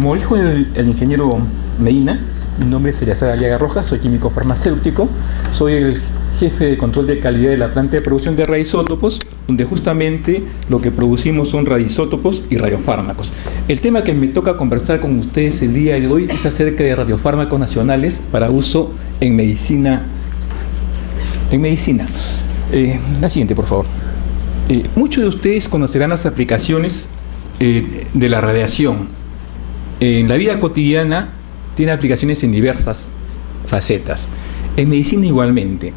Como dijo el ingeniero Medina, mi nombre es Eleazar Aliaga Rojas, soy químico farmacéutico, soy el jefe de control de calidad de la planta de producción de radioisótopos, donde justamente lo que producimos son radioisótopos y radiofármacos. El tema que me toca conversar con ustedes el día de hoy es acerca de radiofármacos nacionales para uso en medicina. La siguiente, por favor. Muchos de ustedes conocerán las aplicaciones de la radiación. En la vida cotidiana tiene aplicaciones en diversas facetas. En medicina igualmente.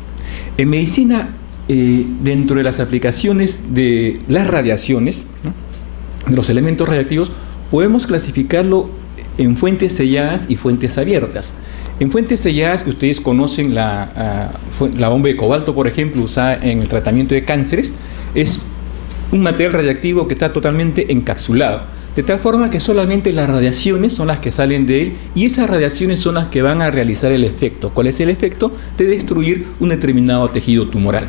En medicina, dentro de las aplicaciones de las radiaciones, ¿no?, de los elementos radiactivos, podemos clasificarlo en fuentes selladas y fuentes abiertas. En fuentes selladas, que ustedes conocen la bomba de cobalto, por ejemplo, usada en el tratamiento de cánceres, es un material radiactivo que está totalmente encapsulado, de tal forma que solamente las radiaciones son las que salen de él, y esas radiaciones son las que van a realizar el efecto. ¿Cuál es el efecto? De destruir un determinado tejido tumoral.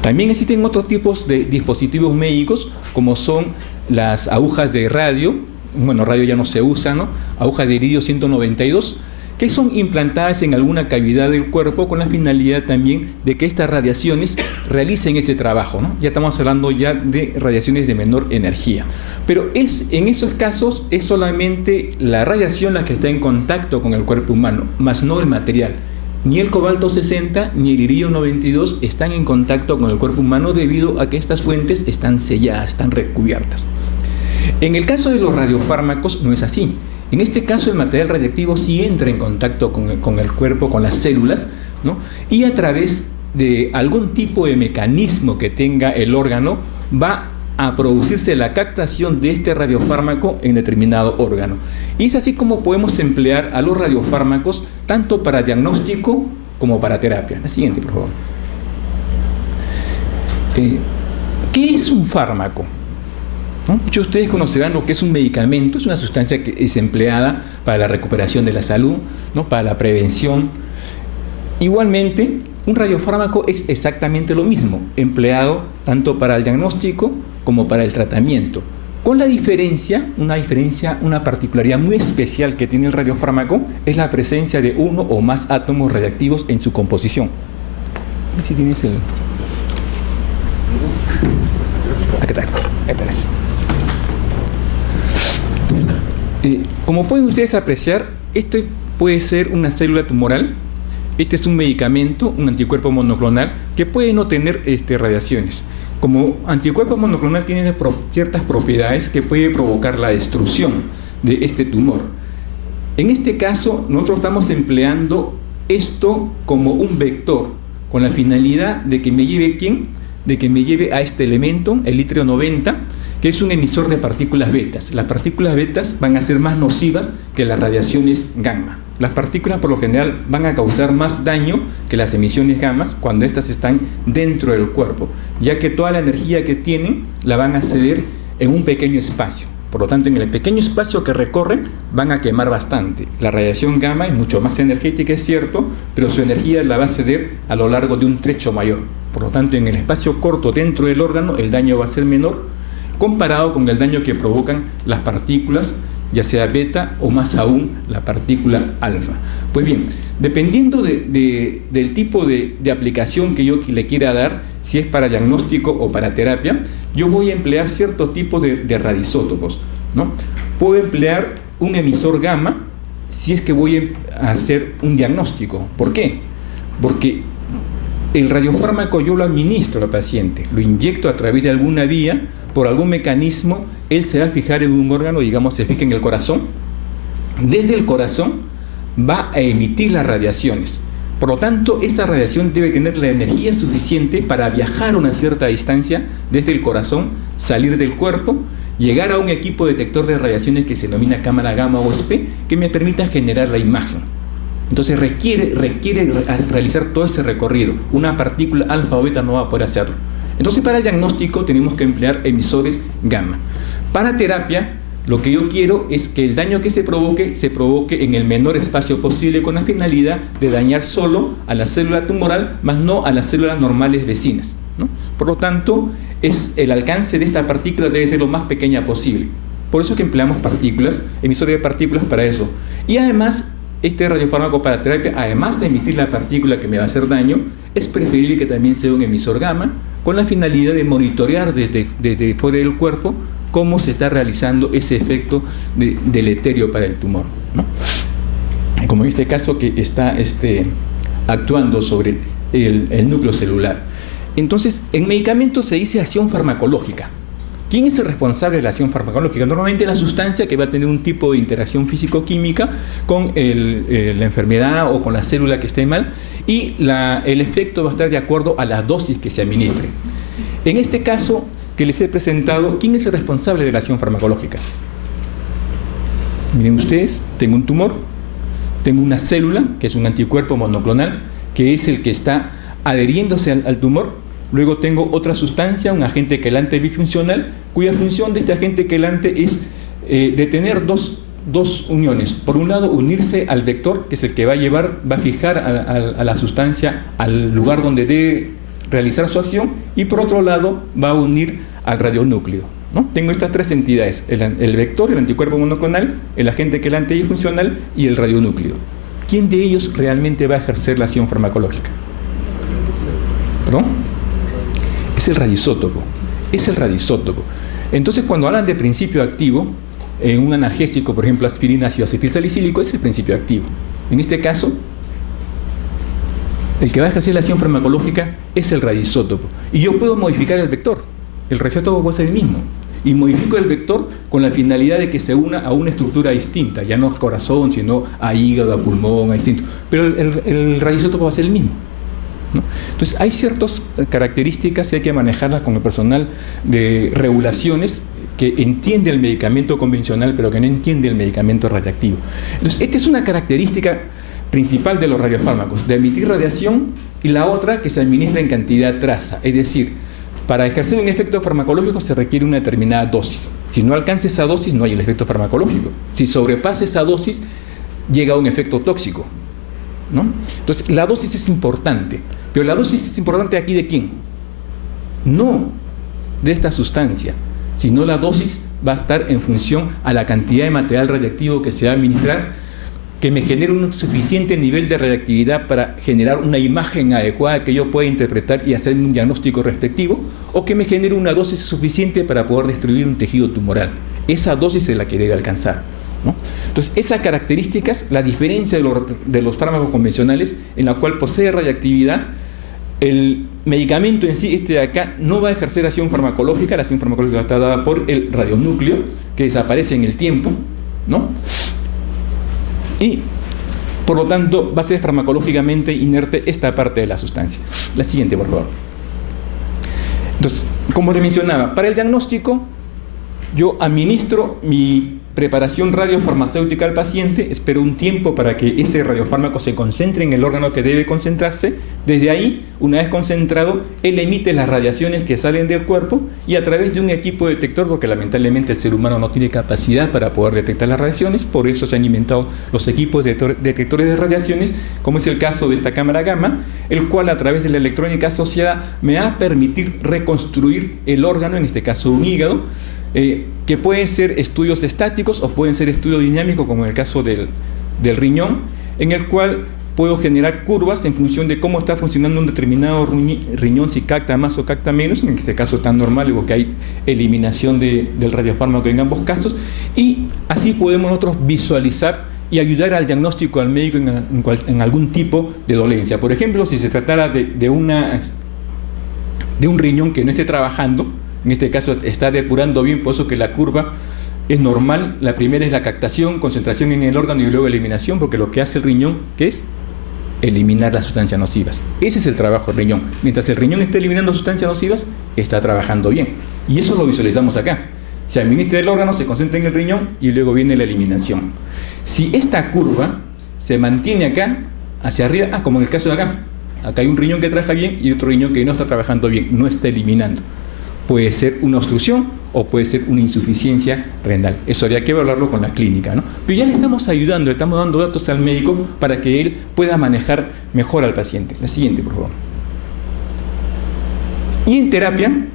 También existen otros tipos de dispositivos médicos, como son las agujas de radio. Bueno, radio ya no se usa, ¿no? Agujas de iridio 192, que son implantadas en alguna cavidad del cuerpo con la finalidad también de que estas radiaciones realicen ese trabajo, ¿no? Ya estamos hablando ya de radiaciones de menor energía. Pero en esos casos es solamente la radiación la que está en contacto con el cuerpo humano, más no el material. Ni el cobalto 60 ni el iridio 92 están en contacto con el cuerpo humano debido a que estas fuentes están selladas, están recubiertas. En el caso de los radiofármacos no es así. En este caso el material radiactivo sí entra en contacto con el cuerpo, con las células, ¿no? Y a través de algún tipo de mecanismo que tenga el órgano va a producirse la captación de este radiofármaco en determinado órgano. Y es así como podemos emplear a los radiofármacos tanto para diagnóstico como para terapia. La siguiente, por favor. ¿Qué es un fármaco? ¿No? Muchos de ustedes conocerán lo que es un medicamento. Es una sustancia que es empleada para la recuperación de la salud, ¿no?, para la prevención. Igualmente, un radiofármaco es exactamente lo mismo, empleado tanto para el diagnóstico como para el tratamiento. Con la diferencia, una particularidad muy especial que tiene el radiofármaco es la presencia de uno o más átomos radiactivos en su composición. A ver si tienes el... Aquí está. Como pueden ustedes apreciar, esto puede ser una célula tumoral. Este es un medicamento, un anticuerpo monoclonal, que puede no tener radiaciones. Como anticuerpo monoclonal tiene ciertas propiedades que puede provocar la destrucción de este tumor. En este caso, nosotros estamos empleando esto como un vector, con la finalidad de que me lleve a este elemento, el itrio 90, que es un emisor de partículas betas. Las partículas betas van a ser más nocivas que las radiaciones gamma. Las partículas por lo general van a causar más daño que las emisiones gamas cuando estas están dentro del cuerpo, ya que toda la energía que tienen la van a ceder en un pequeño espacio. Por lo tanto, en el pequeño espacio que recorren van a quemar bastante. La radiación gamma es mucho más energética, es cierto, pero su energía la va a ceder a lo largo de un trecho mayor. Por lo tanto, en el espacio corto dentro del órgano el daño va a ser menor comparado con el daño que provocan las partículas, ya sea beta o más aún la partícula alfa. Pues bien, dependiendo del tipo de aplicación que yo le quiera dar, si es para diagnóstico o para terapia, yo voy a emplear cierto tipo de radioisótopos, ¿no? Puedo emplear un emisor gamma si es que voy a hacer un diagnóstico. ¿Por qué? Porque el radiofármaco yo lo administro al paciente, lo inyecto a través de alguna vía, por algún mecanismo, él se va a fijar en un órgano, digamos, se fija en el corazón. Desde el corazón va a emitir las radiaciones. Por lo tanto, esa radiación debe tener la energía suficiente para viajar a una cierta distancia desde el corazón, salir del cuerpo, llegar a un equipo detector de radiaciones que se denomina cámara gamma o SPE, que me permita generar la imagen. Entonces requiere realizar todo ese recorrido. Una partícula alfa o beta no va a poder hacerlo. Entonces, para el diagnóstico tenemos que emplear emisores gamma. Para terapia, lo que yo quiero es que el daño que se provoque en el menor espacio posible, con la finalidad de dañar solo a la célula tumoral, más no a las células normales vecinas, ¿no? Por lo tanto, el alcance de esta partícula debe ser lo más pequeña posible. Por eso es que empleamos partículas, emisores de partículas para eso. Y además, este radiofármaco para terapia, además de emitir la partícula que me va a hacer daño, es preferible que también sea un emisor gamma, con la finalidad de monitorear desde fuera del cuerpo cómo se está realizando ese efecto deleterio para el tumor, ¿no? Como en este caso que está actuando sobre el núcleo celular. Entonces, en medicamentos se dice acción farmacológica. ¿Quién es el responsable de la acción farmacológica? Normalmente la sustancia que va a tener un tipo de interacción físico-química con la enfermedad o con la célula que esté mal, y el efecto va a estar de acuerdo a la dosis que se administre. En este caso que les he presentado, ¿quién es el responsable de la acción farmacológica? Miren ustedes, tengo un tumor, tengo una célula, que es un anticuerpo monoclonal, que es el que está adheriéndose al tumor. Luego tengo otra sustancia, un agente quelante bifuncional, cuya función de este agente quelante es detener dos uniones. Por un lado, unirse al vector, que es el que va a fijar a la sustancia al lugar donde debe realizar su acción, y por otro lado, va a unir al radionúcleo, ¿no? Tengo estas tres entidades: el vector, el anticuerpo monoclonal, el agente quelante bifuncional y el radionúcleo. ¿Quién de ellos realmente va a ejercer la acción farmacológica? ¿Perdón? Es el radioisótopo. Es el radioisótopo. Entonces, cuando hablan de principio activo, en un analgésico, por ejemplo, aspirina, ácido acetilsalicílico, es el principio activo. En este caso, el que va a ejercer la acción farmacológica es el radioisótopo. Y yo puedo modificar el vector. El radioisótopo puede ser el mismo. Y modifico el vector con la finalidad de que se una a una estructura distinta, ya no al corazón, sino a hígado, a pulmón, a distinto. Pero el radioisótopo va a ser el mismo, ¿no? Entonces hay ciertas características y hay que manejarlas con el personal de regulaciones que entiende el medicamento convencional pero que no entiende el medicamento radiactivo. Entonces esta es una característica principal de los radiofármacos, de emitir radiación, y la otra que se administra en cantidad traza, es decir, para ejercer un efecto farmacológico se requiere una determinada dosis. Si no alcanza esa dosis no hay el efecto farmacológico. Si sobrepasa esa dosis llega a un efecto tóxico, ¿no? Entonces la dosis es importante, pero la dosis es importante aquí ¿de quién? No de esta sustancia, sino la dosis va a estar en función a la cantidad de material radiactivo que se va a administrar, que me genere un suficiente nivel de radiactividad para generar una imagen adecuada que yo pueda interpretar y hacer un diagnóstico respectivo, o que me genere una dosis suficiente para poder destruir un tejido tumoral. Esa dosis es la que debe alcanzar, ¿no? Entonces, esas características, la diferencia de los fármacos convencionales, en la cual posee radiactividad, el medicamento en sí, este de acá, no va a ejercer acción farmacológica. La acción farmacológica está dada por el radionúcleo, que desaparece en el tiempo, ¿no? Y, por lo tanto, va a ser farmacológicamente inerte esta parte de la sustancia. La siguiente, por favor. Entonces, como le mencionaba, para el diagnóstico, yo administro mi preparación radiofarmacéutica al paciente, espero un tiempo para que ese radiofármaco se concentre en el órgano que debe concentrarse. Desde ahí, una vez concentrado, él emite las radiaciones que salen del cuerpo, y a través de un equipo detector, porque lamentablemente el ser humano no tiene capacidad para poder detectar las radiaciones, por eso se han inventado los equipos detectores de radiaciones, como es el caso de esta cámara gamma, el cual a través de la electrónica asociada me va a permitir reconstruir el órgano, en este caso un hígado, que pueden ser estudios estáticos o pueden ser estudios dinámicos, como en el caso del riñón, en el cual puedo generar curvas en función de cómo está funcionando un determinado riñón, si capta más o capta menos. En este caso está normal, porque hay eliminación del radiofármaco en ambos casos, y así podemos nosotros visualizar y ayudar al diagnóstico al médico en algún tipo de dolencia. Por ejemplo, si se tratara de un riñón que no esté trabajando, en este caso está depurando bien, por eso que la curva es normal. La primera es la captación, concentración en el órgano, y luego eliminación, porque lo que hace el riñón, ¿qué es? Eliminar las sustancias nocivas. Ese es el trabajo del riñón. Mientras el riñón esté eliminando sustancias nocivas, está trabajando bien. Y eso lo visualizamos acá. Se administra el órgano, se concentra en el riñón y luego viene la eliminación. Si esta curva se mantiene acá, hacia arriba, como en el caso de acá hay un riñón que trabaja bien y otro riñón que no está trabajando bien, no está eliminando. Puede ser una obstrucción o puede ser una insuficiencia renal. Eso habría que evaluarlo con la clínica, ¿no? Pero ya le estamos ayudando, le estamos dando datos al médico para que él pueda manejar mejor al paciente. La siguiente, por favor. Y en terapia,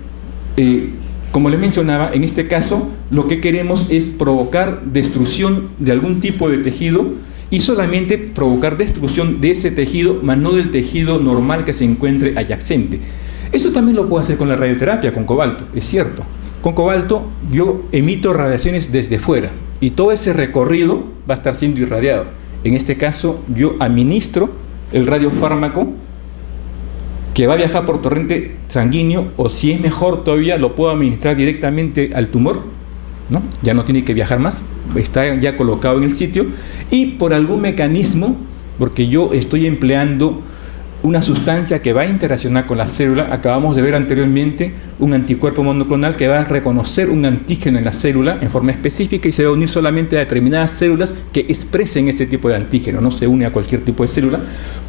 como les mencionaba, en este caso lo que queremos es provocar destrucción de algún tipo de tejido y solamente provocar destrucción de ese tejido, más no del tejido normal que se encuentre adyacente. Eso también lo puedo hacer con la radioterapia, con cobalto, es cierto. Con cobalto yo emito radiaciones desde fuera y todo ese recorrido va a estar siendo irradiado. En este caso yo administro el radiofármaco que va a viajar por torrente sanguíneo, o si es mejor todavía lo puedo administrar directamente al tumor, ¿no? Ya no tiene que viajar más, está ya colocado en el sitio, y por algún mecanismo, porque yo estoy empleando una sustancia que va a interaccionar con la célula. Acabamos de ver anteriormente un anticuerpo monoclonal que va a reconocer un antígeno en la célula en forma específica y se va a unir solamente a determinadas células que expresen ese tipo de antígeno, no se une a cualquier tipo de célula.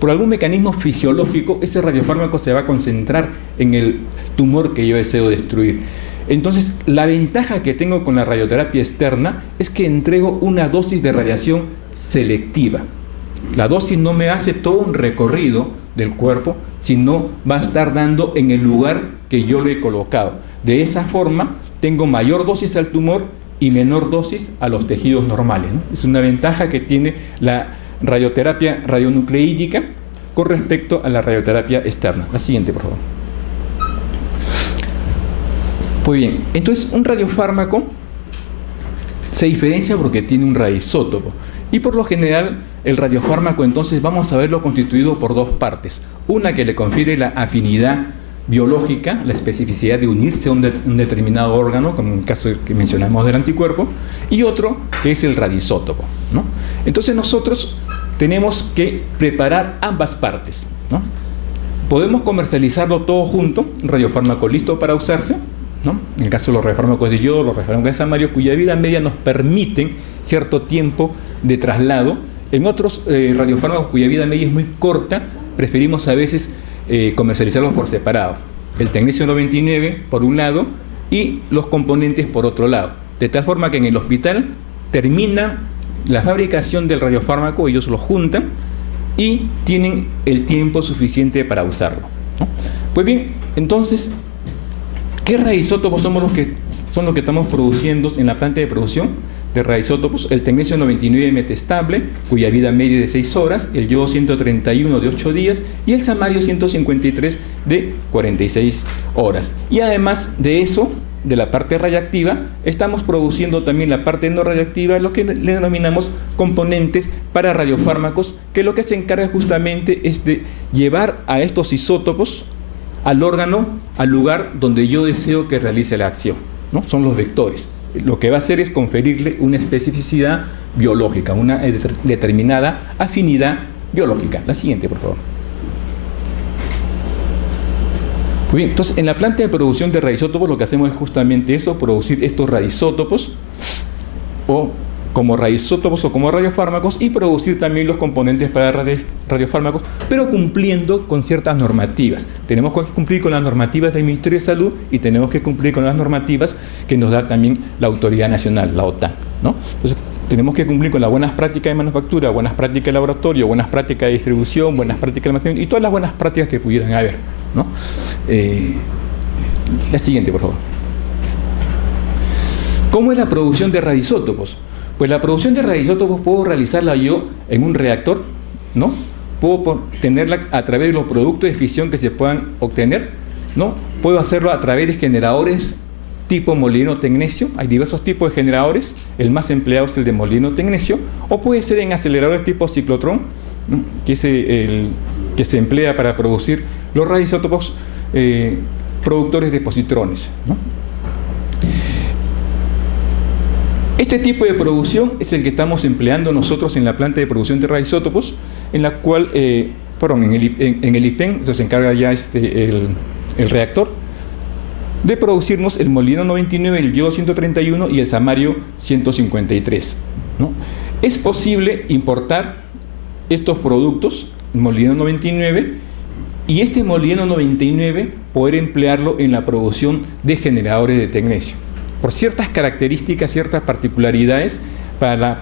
Por algún mecanismo fisiológico, ese radiofármaco se va a concentrar en el tumor que yo deseo destruir. Entonces, la ventaja que tengo con la radioterapia externa es que entrego una dosis de radiación selectiva. La dosis no me hace todo un recorrido del cuerpo, sino va a estar dando en el lugar que yo le he colocado. De esa forma, tengo mayor dosis al tumor y menor dosis a los tejidos normales, ¿no? Es una ventaja que tiene la radioterapia radionucleídica con respecto a la radioterapia externa. La siguiente, por favor. Muy bien, entonces un radiofármaco se diferencia porque tiene un radioisótopo. Y por lo general, el radiofármaco entonces vamos a verlo constituido por dos partes. Una que le confiere la afinidad biológica, la especificidad de unirse a un determinado órgano, como en el caso que mencionamos del anticuerpo, y otro que es el radioisótopo, ¿no? Entonces nosotros tenemos que preparar ambas partes, ¿no? Podemos comercializarlo todo junto, un radiofármaco listo para usarse, ¿no? En el caso de los radiofármacos de yodo, los radiofármacos de samario, cuya vida media nos permiten cierto tiempo de traslado. En otros radiofármacos cuya vida media es muy corta, preferimos a veces comercializarlos por separado. El tecnesio 99 por un lado y los componentes por otro lado. De tal forma que en el hospital termina la fabricación del radiofármaco, ellos lo juntan y tienen el tiempo suficiente para usarlo, ¿no? Pues bien, entonces, ¿qué radioisótopos son los que estamos produciendo en la planta de producción de radioisótopos? El tecnesio 99 metestable, cuya vida media es de 6 horas, el yodo 131 de 8 días y el samario 153 de 46 horas. Y además de eso, de la parte radiactiva, estamos produciendo también la parte no radiactiva, lo que le denominamos componentes para radiofármacos, que lo que se encarga justamente es de llevar a estos isótopos al órgano, al lugar donde yo deseo que realice la acción, ¿no? Son los vectores. Lo que va a hacer es conferirle una especificidad biológica, una determinada afinidad biológica. La siguiente, por favor. Muy bien, entonces en la planta de producción de radioisótopos lo que hacemos es justamente eso, producir estos radioisótopos o como radioisótopos o como radiofármacos y producir también los componentes para radiofármacos, pero cumpliendo con ciertas normativas. Tenemos que cumplir con las normativas del Ministerio de Salud y tenemos que cumplir con las normativas que nos da también la Autoridad Nacional, la OTAN, ¿no? Entonces, tenemos que cumplir con las buenas prácticas de manufactura, buenas prácticas de laboratorio, buenas prácticas de distribución, buenas prácticas de almacenamiento y todas las buenas prácticas que pudieran haber, ¿no? La siguiente, por favor. ¿Cómo es la producción de radioisótopos? Pues la producción de radioisótopos puedo realizarla yo en un reactor, ¿no? Puedo tenerla a través de los productos de fisión que se puedan obtener, ¿no? Puedo hacerlo a través de generadores tipo molibdeno-tecnesio. Hay diversos tipos de generadores, el más empleado es el de molibdeno-tecnesio, o puede ser en aceleradores tipo ciclotrón, ¿no? Que es el que se emplea para producir los radioisótopos productores de positrones, ¿no? Este tipo de producción es el que estamos empleando nosotros en la planta de producción de radioisótopos, en la cual, en el IPEN, entonces se encarga ya el reactor, de producirnos el molibdeno 99, el yodo 131 y el samario 153, ¿no? Es posible importar estos productos, el molibdeno 99, y este molibdeno 99 poder emplearlo en la producción de generadores de tecnesio. Por ciertas características, ciertas particularidades, para la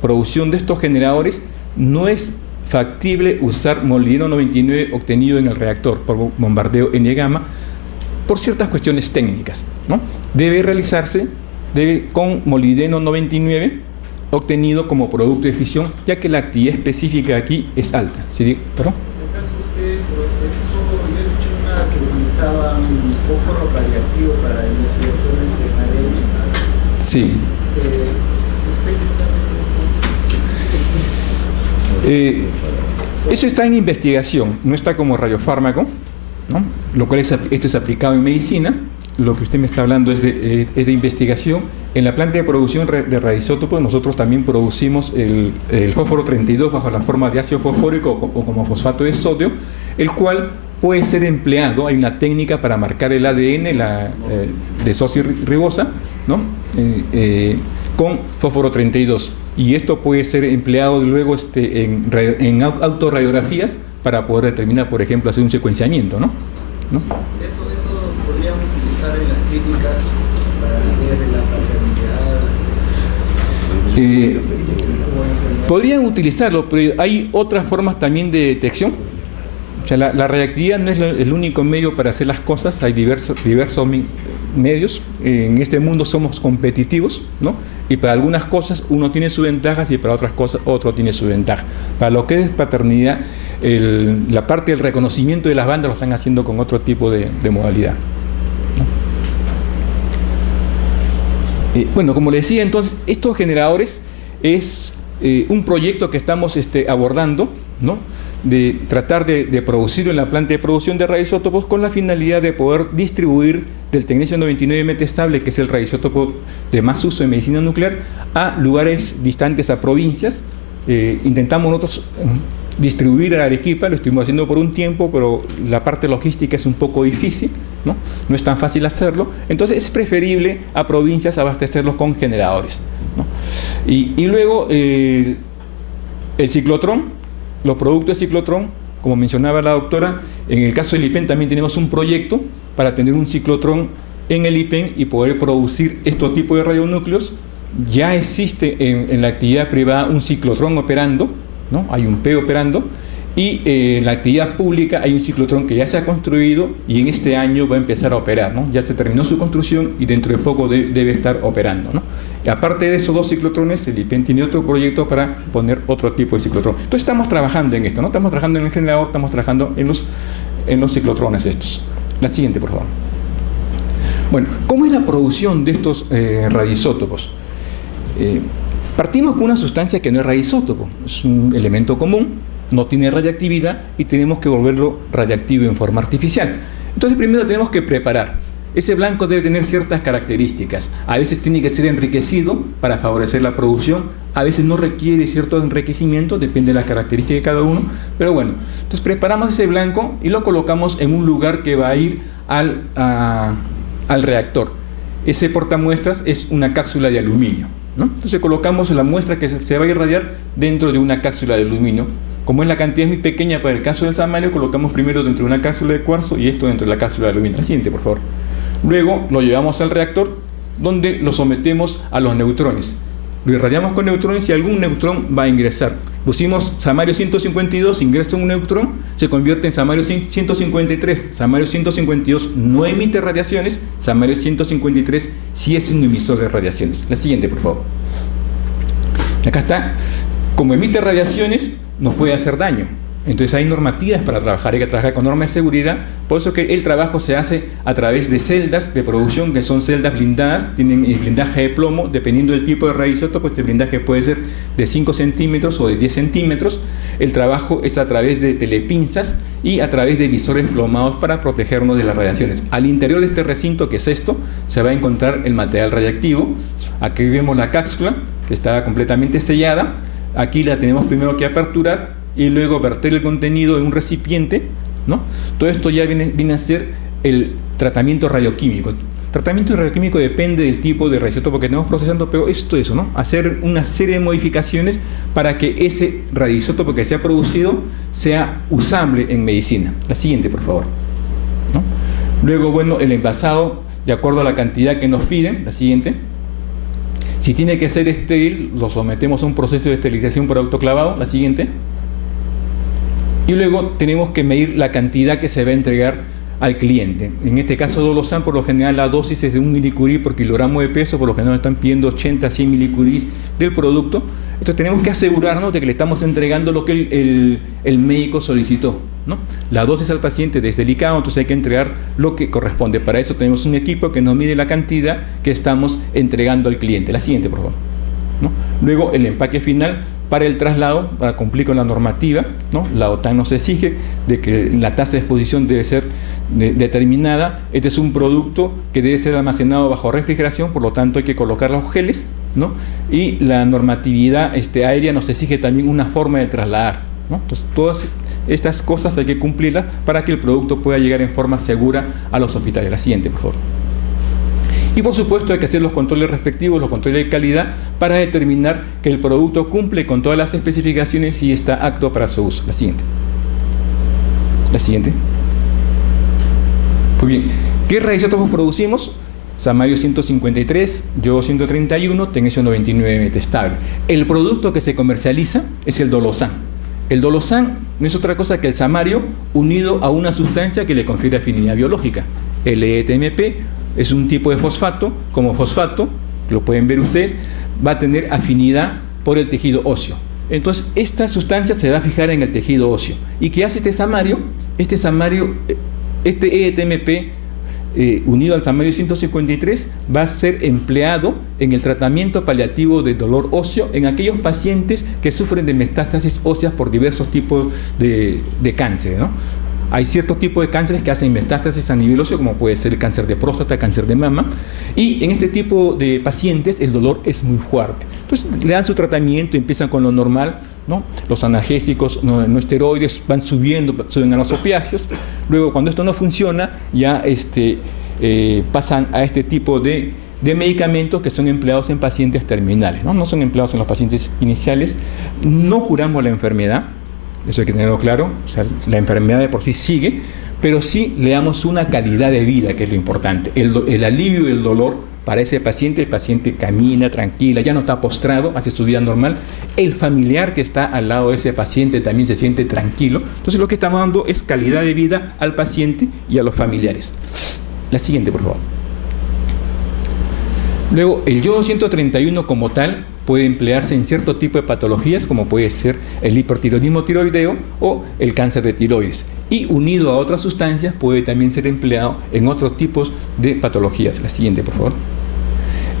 producción de estos generadores no es factible usar molibdeno 99 obtenido en el reactor por bombardeo N gamma, por ciertas cuestiones técnicas, ¿no? Debe realizarse con molibdeno 99 obtenido como producto de fisión, ya que la actividad específica aquí es alta. ¿Sí? ¿Perdón? En este caso usted, profesor, yo he dicho una que utilizaban fósforo radiactivo para investigaciones de ADN. Sí. ¿Usted qué sabe de eso? Eso está en investigación, no está como radiofármaco, ¿no? Lo cual esto es aplicado en medicina. Lo que usted me está hablando es de investigación. En la planta de producción de radioisótopos nosotros también producimos el fósforo 32 bajo la forma de ácido fosfórico o como fosfato de sodio, el cual puede ser empleado. Hay una técnica para marcar el ADN desoxirribosa, ¿no? Con fósforo 32, y esto puede ser empleado luego en autorradiografías para poder determinar, por ejemplo, hacer un secuenciamiento, ¿no? Eso podríamos utilizar en las clínicas para ver la paternidad. Podrían utilizarlo, pero hay otras formas también de detección. O sea, la reactividad no es el único medio para hacer las cosas. Hay diversos medios. En este mundo somos competitivos, ¿no? Y para algunas cosas uno tiene sus ventajas y para otras cosas otro tiene su ventaja. Para lo que es paternidad, la parte del reconocimiento de las bandas lo están haciendo con otro tipo de modalidad, ¿no? Bueno, como le decía, entonces, estos generadores es un proyecto que estamos abordando, ¿no? De tratar de producirlo en la planta de producción de radioisótopos con la finalidad de poder distribuir del tecnecio 99 metestable, que es el radioisótopo de más uso en medicina nuclear, a lugares distantes, a provincias. Intentamos nosotros distribuir a Arequipa, lo estuvimos haciendo por un tiempo, pero la parte logística es un poco difícil, ¿no? No es tan fácil hacerlo, entonces es preferible a provincias abastecerlos con generadores, ¿no? Y luego el ciclotrón. Los productos de ciclotrón, como mencionaba la doctora, en el caso del IPEN también tenemos un proyecto para tener un ciclotrón en el IPEN y poder producir estos tipos de radionúcleos. Ya existe en la actividad privada un ciclotrón operando, ¿no? Hay un P operando, y en la actividad pública hay un ciclotrón que ya se ha construido y en este año va a empezar a operar, ¿no? Ya se terminó su construcción y dentro de poco debe estar operando, ¿no? Y aparte de esos dos ciclotrones, el IPEN tiene otro proyecto para poner otro tipo de ciclotrón. Entonces estamos trabajando en esto, ¿no? Estamos trabajando en el generador, estamos trabajando en los ciclotrones estos. La siguiente, por favor. Bueno, ¿cómo es la producción de estos radioisótopos? Partimos con una sustancia que no es radioisótopo, es un elemento común, no tiene radiactividad y tenemos que volverlo radiactivo en forma artificial. Entonces primero tenemos que preparar. Ese blanco debe tener ciertas características. A veces tiene que ser enriquecido para favorecer la producción, a veces no requiere cierto enriquecimiento, depende de la característica de cada uno, pero bueno, entonces preparamos ese blanco y lo colocamos en un lugar que va a ir al reactor. Ese portamuestras es una cápsula de aluminio, ¿no? Entonces colocamos la muestra que se va a irradiar dentro de una cápsula de aluminio. Como es la cantidad muy pequeña para el caso del samario, colocamos primero dentro de una cápsula de cuarzo y esto dentro de la cápsula de aluminio. La siguiente, por favor. Luego lo llevamos al reactor donde lo sometemos a los neutrones. Lo irradiamos con neutrones y algún neutrón va a ingresar. Pusimos samario 152, ingresa un neutrón, se convierte en samario 153. Samario 152 no emite radiaciones, samario 153 sí es un emisor de radiaciones. La siguiente, por favor. Acá está. Como emite radiaciones, nos puede hacer daño. Entonces hay normativas para trabajar, hay que trabajar con normas de seguridad, por eso que el trabajo se hace a través de celdas de producción, que son celdas blindadas, tienen blindaje de plomo, dependiendo del tipo de radioisótopo, este blindaje puede ser de 5 centímetros o de 10 centímetros, el trabajo es a través de telepinzas y a través de visores plomados para protegernos de las radiaciones. Al interior de este recinto, que es esto, se va a encontrar el material radiactivo. Aquí vemos la cápsula, que está completamente sellada, aquí la tenemos primero que aperturar, y luego verter el contenido en un recipiente, ¿no? Todo esto ya viene a ser el tratamiento radioquímico. El tratamiento radioquímico depende del tipo de radioisótopo que estemos procesando, pero esto es eso, ¿no? Hacer una serie de modificaciones para que ese radioisótopo que se ha producido sea usable en medicina. La siguiente, por favor, ¿no? Luego, bueno, el envasado, de acuerdo a la cantidad que nos piden. La siguiente. Si tiene que ser estéril, lo sometemos a un proceso de esterilización por autoclavado. La siguiente. Y luego tenemos que medir la cantidad que se va a entregar al cliente. En este caso Dolosan, por lo general la dosis es de 1 milicurí por kilogramo de peso, por lo general están pidiendo 80 a 100 milicurí del producto. Entonces tenemos que asegurarnos de que le estamos entregando lo que el médico solicitó, ¿no? La dosis al paciente es delicado, entonces hay que entregar lo que corresponde. Para eso tenemos un equipo que nos mide la cantidad que estamos entregando al cliente. La siguiente, por favor, ¿no? Luego el empaque final para el traslado, para cumplir con la normativa, ¿no? La OTAN nos exige de que la tasa de exposición debe ser determinada. Este es un producto que debe ser almacenado bajo refrigeración, por lo tanto hay que colocar los geles, ¿no? Y la normatividad aérea nos exige también una forma de trasladar, ¿no? Entonces todas estas cosas hay que cumplirlas para que el producto pueda llegar en forma segura a los hospitales. La siguiente, por favor. Y por supuesto hay que hacer los controles respectivos, los controles de calidad, para determinar que el producto cumple con todas las especificaciones y está apto para su uso. La siguiente. La siguiente. Muy bien. ¿Qué radioisótopos producimos? Samario 153, yodo 131, tecnesio 99 metestable. El producto que se comercializa es el Dolosan. El Dolosan no es otra cosa que el samario unido a una sustancia que le confiere afinidad biológica. El ETMP es un tipo de fosfato, como fosfato, lo pueden ver ustedes, va a tener afinidad por el tejido óseo. Entonces, esta sustancia se va a fijar en el tejido óseo. ¿Y qué hace este samario? Este ETMP unido al samario 153 va a ser empleado en el tratamiento paliativo de dolor óseo en aquellos pacientes que sufren de metástasis óseas por diversos tipos de cáncer, ¿no? Hay ciertos tipos de cánceres que hacen metástasis a nivel óseo, como puede ser el cáncer de próstata, cáncer de mama, y en este tipo de pacientes el dolor es muy fuerte. Entonces le dan su tratamiento, empiezan con lo normal, ¿no? Los analgésicos no esteroides van suben a los opiáceos. Luego, cuando esto no funciona, ya pasan a este tipo de medicamentos que son empleados en pacientes terminales, ¿no? No son empleados en los pacientes iniciales. No curamos la enfermedad. Eso hay que tenerlo claro, o sea, la enfermedad de por sí sigue, pero sí le damos una calidad de vida, que es lo importante. El alivio del dolor para ese paciente, el paciente camina tranquila, ya no está postrado, hace su vida normal. El familiar que está al lado de ese paciente también se siente tranquilo. Entonces lo que estamos dando es calidad de vida al paciente y a los familiares. La siguiente, por favor. Luego, el yodo 131 como tal puede emplearse en cierto tipo de patologías, como puede ser el hipertiroidismo tiroideo o el cáncer de tiroides. Y unido a otras sustancias puede también ser empleado en otros tipos de patologías. La siguiente, por favor.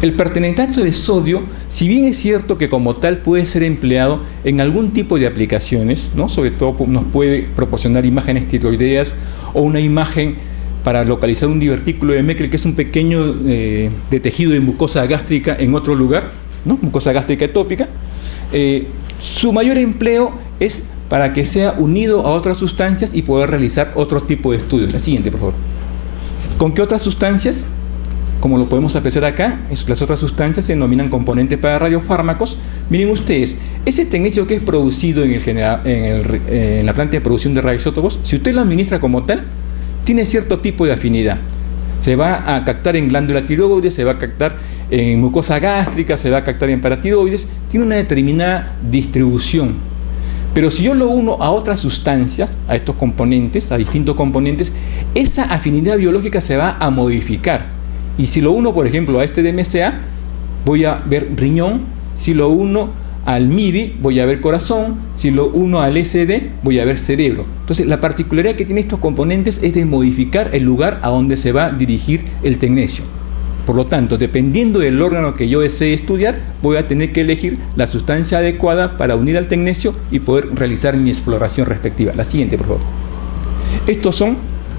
El pertenetato de sodio, si bien es cierto que como tal puede ser empleado en algún tipo de aplicaciones, ¿no? Sobre todo nos puede proporcionar imágenes tiroideas o una imagen para localizar un divertículo de Meckel, que es un pequeño de tejido de mucosa gástrica en otro lugar, ¿no? Mucosa gástrica atópica. Su mayor empleo es para que sea unido a otras sustancias y poder realizar otro tipo de estudios. La siguiente, por favor. ¿Con qué otras sustancias? Como lo podemos apreciar acá, las otras sustancias se denominan componentes para radiofármacos. Miren ustedes, ese tecnesio que es producido en la planta de producción de radioisótopos, si usted lo administra como tal, tiene cierto tipo de afinidad. Se va a captar en glándula tiroides, se va a captar en mucosa gástrica, se va a captar en paratiroides, tiene una determinada distribución. Pero si yo lo uno a otras sustancias, a estos componentes, a distintos componentes, esa afinidad biológica se va a modificar. Y si lo uno, por ejemplo, a este DMCA, voy a ver riñón. Si lo uno al MIDI, voy a ver corazón. Si lo uno al SD, voy a ver cerebro. Entonces, la particularidad que tienen estos componentes es de modificar el lugar a donde se va a dirigir el tecnesio. Por lo tanto, dependiendo del órgano que yo desee estudiar, voy a tener que elegir la sustancia adecuada para unir al tecnesio y poder realizar mi exploración respectiva. La siguiente, por favor. Estos son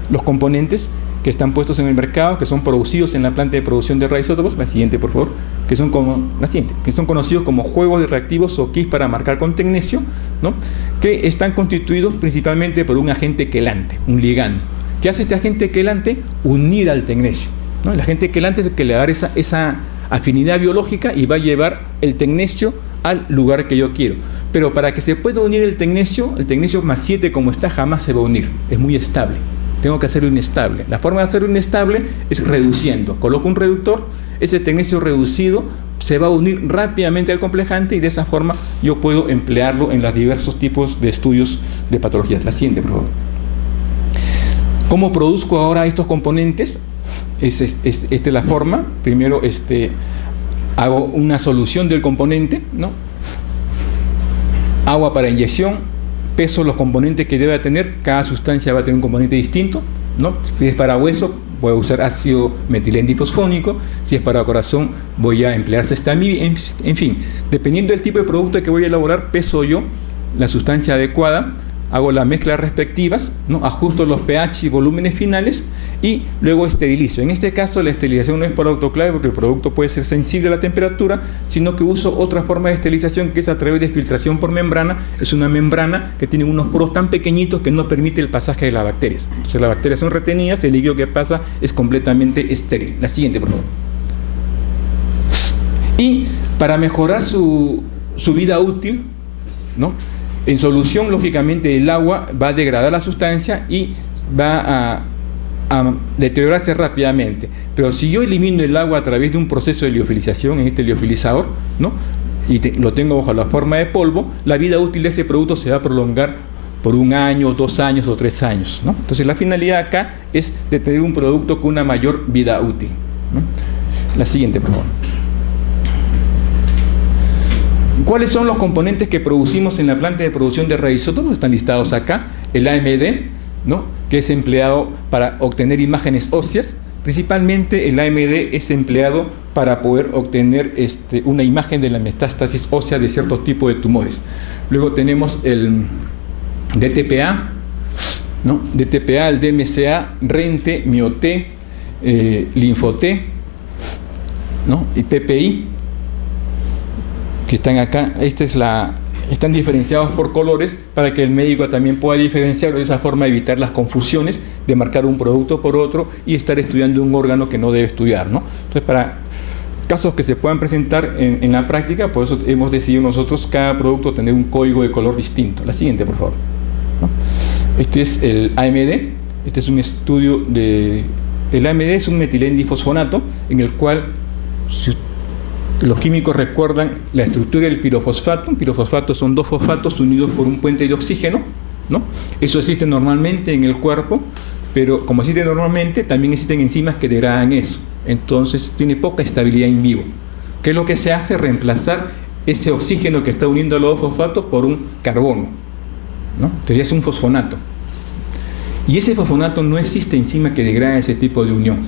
los componentes que están puestos en el mercado, que son producidos en la planta de producción de radioisótopos. La siguiente, por favor. Que son conocidos como juegos de reactivos o kits para marcar con tecnesio, ¿no? Que están constituidos principalmente por un agente quelante, un ligando. ¿Qué hace este agente quelante? Unir al tecnesio, ¿no? El agente quelante es el que le va a dar esa afinidad biológica y va a llevar el tecnesio al lugar que yo quiero. Pero para que se pueda unir el tecnesio más 7 como está jamás se va a unir, es muy estable. Tengo que hacerlo inestable. La forma de hacerlo inestable es reduciendo. Coloco un reductor, ese tecnesio reducido se va a unir rápidamente al complejante y de esa forma yo puedo emplearlo en los diversos tipos de estudios de patologías. La siguiente, por favor. ¿Cómo produzco ahora estos componentes? Esta es la forma. Primero hago una solución del componente, ¿no? Agua para inyección, peso los componentes que debe tener. Cada sustancia va a tener un componente distinto, ¿no? Si es para hueso, voy a usar ácido metilendifosfónico. Si es para corazón, voy a emplear cestamib. En fin, dependiendo del tipo de producto que voy a elaborar, peso yo la sustancia adecuada, hago las mezclas respectivas, ¿no? Ajusto los pH y volúmenes finales y luego esterilizo. En este caso la esterilización no es por autoclave porque el producto puede ser sensible a la temperatura, sino que uso otra forma de esterilización que es a través de filtración por membrana. Es una membrana que tiene unos poros tan pequeñitos que no permite el pasaje de las bacterias. Entonces las bacterias son retenidas, el líquido que pasa es completamente estéril. La siguiente, por favor. Y para mejorar su vida útil, ¿no? En solución, lógicamente, el agua va a degradar la sustancia y va a deteriorarse rápidamente. Pero si yo elimino el agua a través de un proceso de liofilización, en este liofilizador, ¿no? Y lo tengo bajo la forma de polvo, la vida útil de ese producto se va a prolongar por 1 año, 2 años o 3 años, ¿no? Entonces, la finalidad acá es de tener un producto con una mayor vida útil, ¿no? La siguiente, por favor. ¿Cuáles son los componentes que producimos en la planta de producción de radioisótopos? Están listados acá. El AMD, ¿no? Que es empleado para obtener imágenes óseas. Principalmente el AMD es empleado para poder obtener una imagen de la metástasis ósea de ciertos tipos de tumores. Luego tenemos el DTPA, ¿no? DTPA, el DMCA, RENTE, MIOT, LinfoT, ¿no? Y PPI, que están acá. Están diferenciados por colores para que el médico también pueda diferenciar, de esa forma evitar las confusiones de marcar un producto por otro y estar estudiando un órgano que no debe estudiar, ¿no? Entonces, para casos que se puedan presentar en la práctica, por eso hemos decidido nosotros cada producto tener un código de color distinto. La siguiente, por favor, ¿no? Este es el AMD. Este es un estudio de... El AMD es un metilendifosfonato en el cual los químicos recuerdan la estructura del pirofosfato. Un pirofosfato son 2 fosfatos unidos por un puente de oxígeno, ¿no? Eso existe normalmente en el cuerpo, pero como existe normalmente, también existen enzimas que degradan eso. Entonces tiene poca estabilidad in vivo. ¿Qué es lo que se hace? Reemplazar ese oxígeno que está uniendo a los 2 fosfatos por un carbono, ¿no? Entonces es un fosfonato. Y ese fosfonato no existe enzima que degrade ese tipo de unión.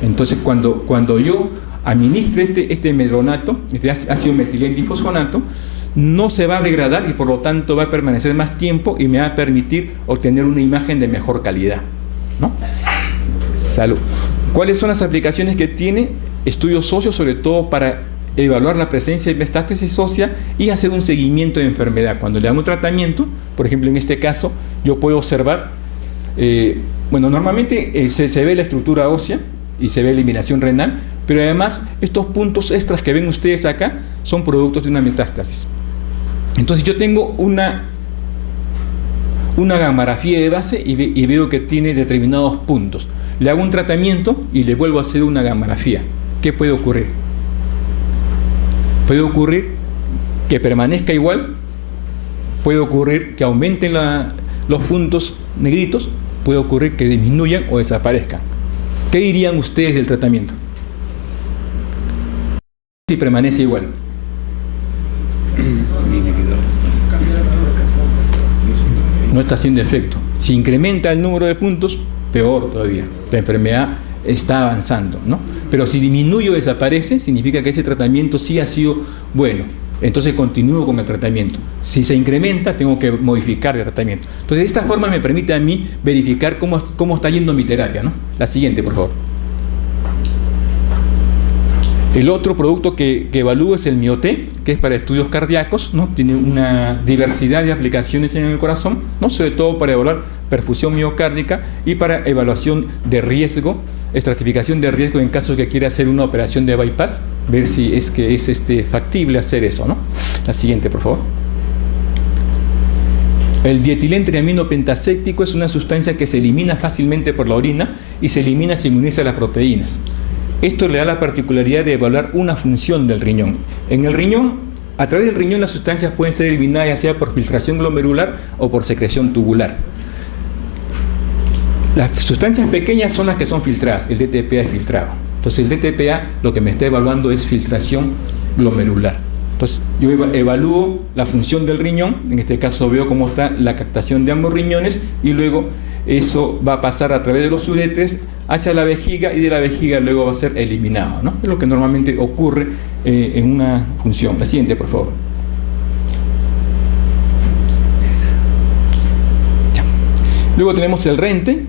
Entonces cuando yo administre este medronato, este ácido metilendifosfonato, no se va a degradar y por lo tanto va a permanecer más tiempo y me va a permitir obtener una imagen de mejor calidad, ¿no? Salud. ¿Cuáles son las aplicaciones que tiene? Estudios óseos, sobre todo para evaluar la presencia de metástasis ósea y hacer un seguimiento de enfermedad. Cuando le damos un tratamiento, por ejemplo en este caso, yo puedo observar, normalmente se ve la estructura ósea y se ve eliminación renal, pero además estos puntos extras que ven ustedes acá son productos de una metástasis. Entonces yo tengo una gamografía de base y veo que tiene determinados puntos. Le hago un tratamiento y le vuelvo a hacer una gamografía. ¿Qué puede ocurrir? Puede ocurrir que permanezca igual, puede ocurrir que aumenten los puntos negritos, puede ocurrir que disminuyan o desaparezcan. ¿Qué dirían ustedes del tratamiento? Si permanece igual. No está haciendo efecto. Si incrementa el número de puntos, peor todavía. La enfermedad está avanzando, ¿no? Pero si disminuye o desaparece, significa que ese tratamiento sí ha sido bueno. Entonces continúo con el tratamiento. Si se incrementa, tengo que modificar el tratamiento. Entonces, de esta forma me permite a mí verificar cómo está yendo mi terapia, ¿no? La siguiente, por favor. El otro producto que evalúo es el MIOT, que es para estudios cardíacos, ¿no? Tiene una diversidad de aplicaciones en el corazón, ¿no? Sobre todo para evaluar perfusión miocárdica y para evaluación de riesgo, estratificación de riesgo en caso de que quiera hacer una operación de bypass, ver si es que es factible hacer eso, ¿no? La siguiente, por favor. El dietilén-triamino pentaséptico es una sustancia que se elimina fácilmente por la orina y se elimina sin unirse a las proteínas. Esto le da la particularidad de evaluar una función del riñón. En el riñón, a través del riñón, las sustancias pueden ser eliminadas ya sea por filtración glomerular o por secreción tubular. Las sustancias pequeñas son las que son filtradas, el DTPA es filtrado. Entonces el DTPA lo que me está evaluando es filtración glomerular. Entonces yo evalúo la función del riñón, en este caso veo cómo está la captación de ambos riñones y luego eso va a pasar a través de los uretres hacia la vejiga y de la vejiga luego va a ser eliminado, ¿no? Es lo que normalmente ocurre en una función. La siguiente, por favor. Ya. Luego tenemos el rente,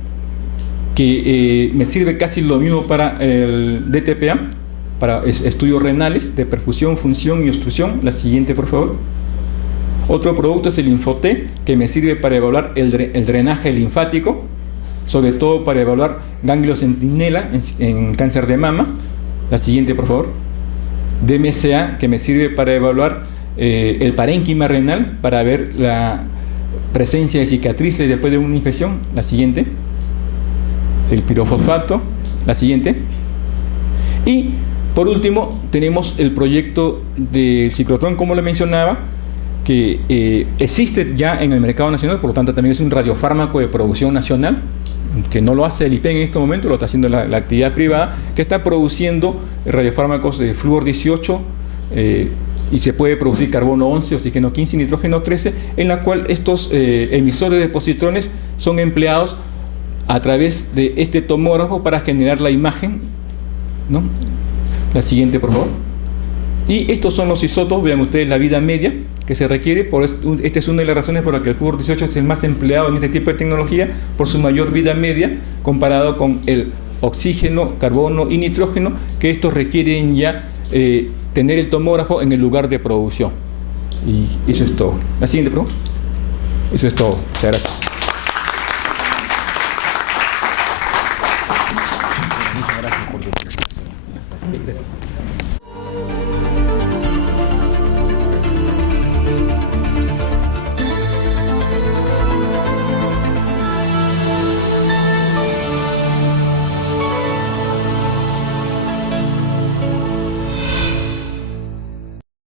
que me sirve casi lo mismo para el DTPA, para estudios renales de perfusión, función y obstrucción. La siguiente, por favor. Otro producto es el Linfo-T, que me sirve para evaluar el drenaje linfático, sobre todo para evaluar ganglio centinela en cáncer de mama. La siguiente, por favor. DMCA, que me sirve para evaluar el parénquima renal, para ver la presencia de cicatrices después de una infección. La siguiente. El pirofosfato. La siguiente. Y por último, tenemos el proyecto del ciclotrón, como le mencionaba, que existe ya en el mercado nacional, por lo tanto también es un radiofármaco de producción nacional, que no lo hace el IPEN en este momento, lo está haciendo la actividad privada, que está produciendo radiofármacos de flúor 18, y se puede producir carbono 11, oxígeno 15 y nitrógeno 13, en la cual estos emisores de positrones son empleados a través de este tomógrafo para generar la imagen, ¿no? La siguiente, por favor. Y estos son los isótopos, vean ustedes la vida media que se requiere. Esta es una de las razones por las que el flúor 18 es el más empleado en este tipo de tecnología, por su mayor vida media comparado con el oxígeno, carbono y nitrógeno, que estos requieren ya tener el tomógrafo en el lugar de producción. Y eso es todo. La siguiente, por favor. Eso es todo. Muchas gracias. Muchas gracias por tu presencia. Gracias.